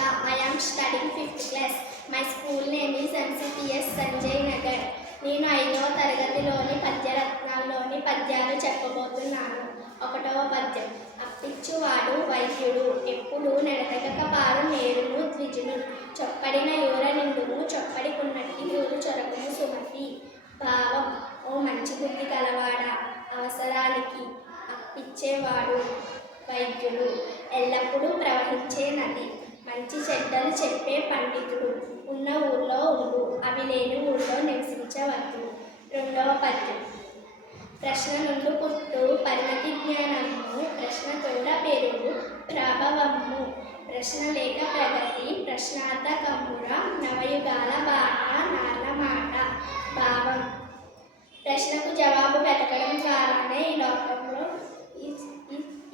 Anamika. I am studying 5th class. My school name is MCPS Sanjay Nagar. నేను 5వ తరగతిలోని పద్యరత్నాల్లోని పద్యాలు చెప్పబోతున్నాను. 1వ పద్యం. అప్పిచ్చువాడు వైద్యుడు, ఎప్పుడు నెడతెగక పారు నేరును ద్విజులు, చొప్పడిన యూర నిండును చొప్పడికున్నట్టి యూరు చొరకును సుమతి. భావం. ఓ మంచి బుద్ధి కలవాడా, అవసరానికి అప్పిచ్చేవాడు వైద్యుడు, ఎల్లప్పుడూ ప్రవహించే నది, మంచి చెడ్డలు చెప్పే పండితుడు, ఉన్న ఊర్లో ఉండు, అవి లేని ఊళ్ళో నివసించవద్దు. 2వ పద్యం. ప్రశ్న నుండి పుట్టు పరిణతి జ్ఞానము, ప్రశ్న తోడ పెరుగు ప్రభావము, ప్రశ్న లేక ప్రగతి ప్రశ్నార్థకముర, నవయుగాల బాట నాన్న మాట. భావం. ప్రశ్నకు జవాబు వెతకడం ద్వారానే ఈ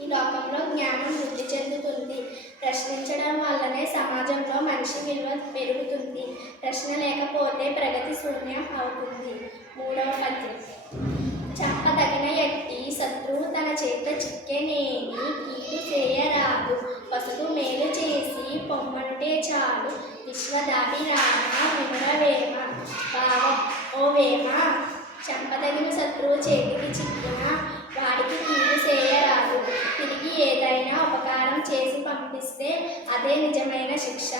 లోకంలో జ్ఞానం వృద్ధి చెందుతుంది. ప్రశ్నించడం వల్లనే సమాజంలో మనిషి విలువ పెరుగుతుంది. ప్రశ్న లేకపోతే ప్రగతి శూన్యం అవుతుంది. 3వ పద్యం. చంపదగిన ఎట్టి శత్రువు తన చేత చిక్కెనేని, కీడు చేయరాదు పసుపు మేలు చేసి పొమ్మనుటే చాలు, విశ్వదాభిరామ వినురవేమ. భావం. ఓ వేమ, చంపదగిన శత్రువు చేతికి చిక్కిన వాడికి కీడు చేయరాదు, తిరిగి ఏదైనా ఉపకారం చేసి పంపిస్తే అదే నిజమైన శిక్ష.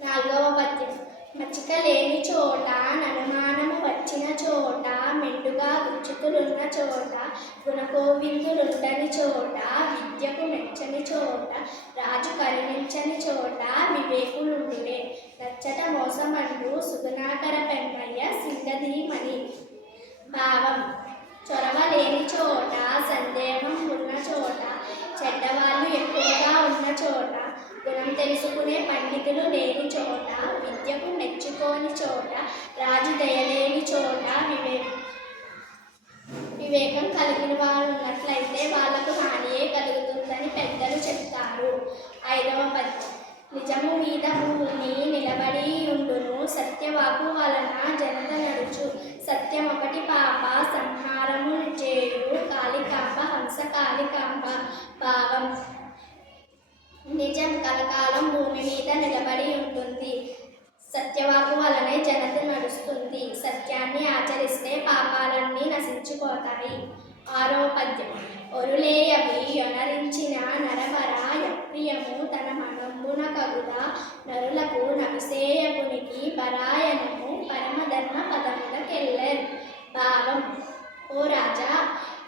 4వ పద్యం. మచ్చిక లేని చోట, ననుమానము వచ్చిన చోట, మెండుగా రుచికులున్న చోట, గుణకోవిందులుండని చోట, విద్యకు మెచ్చని చోట, రాజు కరుణించని చోట, వివేకులుండివే, నచ్చట మోసమండు సుగుణాకర పెమ్మయ్య సింగధీమణి. భావం. చొరవ లేని చోట, సందేహం ఉన్న చోట, చెడ్డవాళ్ళు ఎక్కువగా ఉన్న చోట, గుణం తెలుసుకునే పండితులు లేని చోట, విద్యకు మెచ్చుకోని చోట, రాజు దయలేని చోట, వివేకం కలిగిన వారు ఉన్నట్లయితే వాళ్లకు హానియే కలుగుతుందని పెద్దలు చెప్తారు. 5వ పద్యం. నిజము మీద భూమి నిలబడి ఉండును, సత్యవాకు వలన జనత నడుచు, సత్యమొకటి పాప సంహారము చేయు, కాళికాంబ హంస కాళికాంబ. భావం. నిజం కలకాలం భూమి మీద నిలబడి ఉంటుంది, సత్యవాకు వలనే జనత నడుస్తుంది, సత్యాన్ని ఆచరిస్తే పాపాలన్నీ నశించిపోతాయి. 6వ పద్యం. ఒరులేయవి యొనరించిన నరవర, యప్రియము తన మనంబున కగుదా, నరులకు నవిసేయకునికి పరాయణము, పరమధర్మ పదములకెళ్ళెన్. భావం. ఓ రాజా,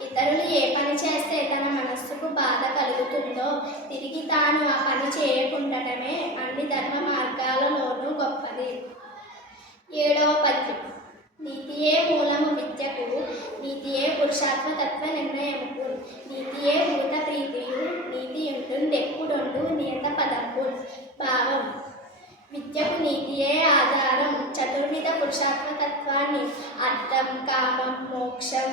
ఇతరులు ఏ పని చేస్తే తన మనస్సుకు బాధ కలుగుతుందో తిరిగి తాను ఆ పని చేయకుండటమే అన్ని ధర్మ మార్గాలలోనూ గొప్పది. 7వ పద్యం. నీతియే మూలము విద్యకు, నీతియే పురుషాత్మతత్వ నిర్ణయముకు, నీతియే భూత ప్రీతియు, నీతి ఉంటుండెప్పుడొండు నియత పదంబు. భావం. విద్యకు నీతియే ఆధారం, చతుర్విధ పురుషాత్మతత్వాన్ని అర్థం కామం మోక్షం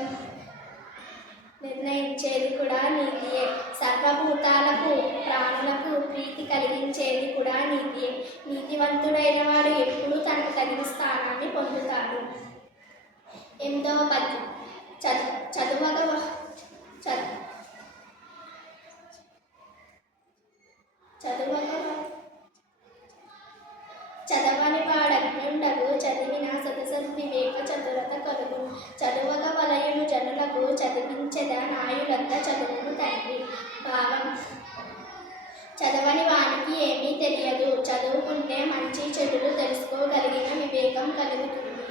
నిర్ణయించేది కూడా నీతియే, సర్వభూతాలకు ప్రాణులకు ప్రీతి కలిగించేది కూడా నీతియే, నీతివంతుడైన వాడు ఎప్పుడూ తనకు తగిన స్థానాన్ని పొందుతాడు. 8వ పద్యం. చదవని వాడజ్ఞుండగు, చదివిన సదసద్వివేక చతురత కలుగు, చదువగ వలయును జనులకు, చదివించెద నాయులంత చదువును తండ్రి. భావం. చదవని వానికి ఏమీ తెలియదు, చదువుకుంటే మంచి చెడులు తెలుసుకోగలిగిన వివేకం కలుగుతుంది.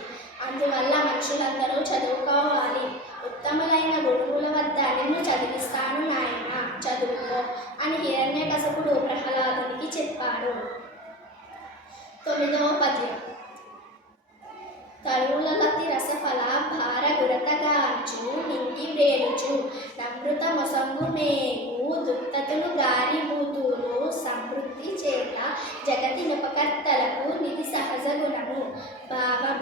అందువల్ల మనుషులందరూ చదువుకోవాలి. ఉత్తములైన గురువుల వద్ద నిన్ను చదివిస్తాను నాయన, చదువుకో అని హిరణ్యకశపుడు ప్రహ్లాదునికి చెప్పాడు. 9వ పద్యం. తరువులతి రసఫల భార గురతగాంచు, నింగి వ్రేలుచు నమృత మొసంగు మేగు, దుత్తతులు గారి బూతులు, సమృద్ధి చేత జగతి నుపకర్తలకు నిధి సహజ గుణము. భావం.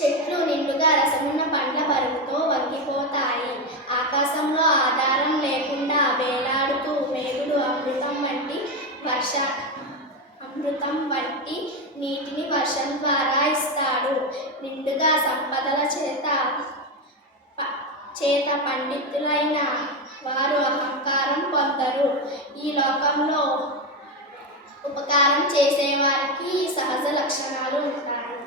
చెట్లు నిండుగా రసమున్న పండ్ల బరువుతో వంగిపోతాయి, ఆకాశంలో ఆధారం లేకుండా వేలాడుతూ మేఘుడు అమృతం వంటి నీటిని వర్షం ద్వారా ఇస్తాడు. నిండుగా సంపదల చేత పండితులైన వారు అహంకారం పొందరు. ఈ లోకంలో ఉపకారం చేసేవారికి సహజ లక్షణాలు ఉంటాయి.